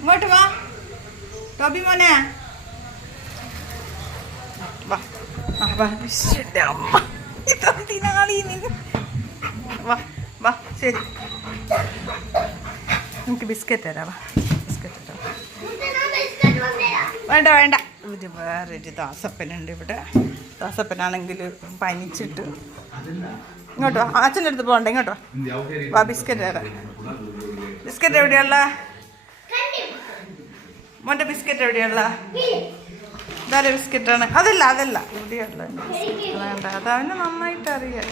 ഇങ്ങോട്ട് വാ ടോബി മോനെ. വാ വാ അമ്മ വാ വാ ശരി. എനിക്ക് ബിസ്ക്കറ്റ് തരാം. വാ ബിസ്ക്കറ്റ് തരാം. വേണ്ട വേണ്ട. ഇത് വേറൊരു ദാസപ്പനുണ്ട് ഇവിടെ. ദാസപ്പനാണെങ്കിൽ പനിച്ചിട്ട്. ഇങ്ങോട്ടോ അച്ഛൻ്റെ അടുത്ത് പോകണ്ട. ഇങ്ങോട്ടോ വാ ബിസ്ക്കറ്റ് തരാം. ബിസ്ക്കറ്റ് എവിടെയുള്ള മോൻ്റെ ബിസ്ക്കറ്റ് എവിടെയുള്ള? ഇതാരെ ബിസ്ക്കറ്റാണ്? അതല്ല അതല്ല ഇവിടെയുള്ള വേണ്ട. അതവന് നന്നായിട്ട് അറിയാം.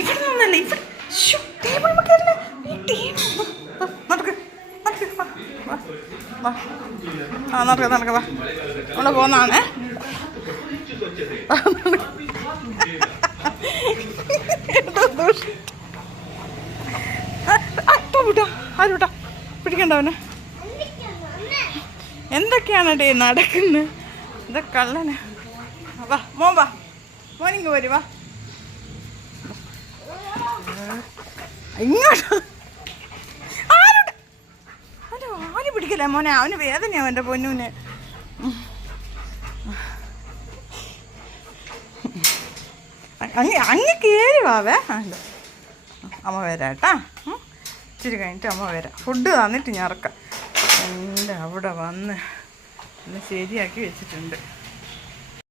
ഇവിടെ നിന്നല്ല ഇവിടെ നടക്ക നടക്ക വാ. അവിടെ പോന്നാണേ. ആരുട്ടാ പിടിക്കണ്ടവനെ. എന്തൊക്കെയാണ് ഡേ നടക്കുന്നത്? ഇതൊക്കെ കള്ളന്. വാ മോൻ വാ മോനിങ്ങ് വരും. വാ ഇങ്ങോട്ട്. ആരുണ്ട്? അവൻ്റെ വാല് പിടിക്കല്ലേ മോനെ. അവന് വേദനയാവും എൻ്റെ പൊന്നൂന്. അങ്ങ് കയറി വാവേ. അമ്മ വരാട്ടാ. ഇച്ചിരി കഴിഞ്ഞിട്ട് അമ്മ വരാം. ഫുഡ് തന്നിട്ട് ഞാൻ ഇറക്കാം. എൻ്റെ അവിടെ വന്ന് ശരിയാക്കി വെച്ചിട്ടുണ്ട്.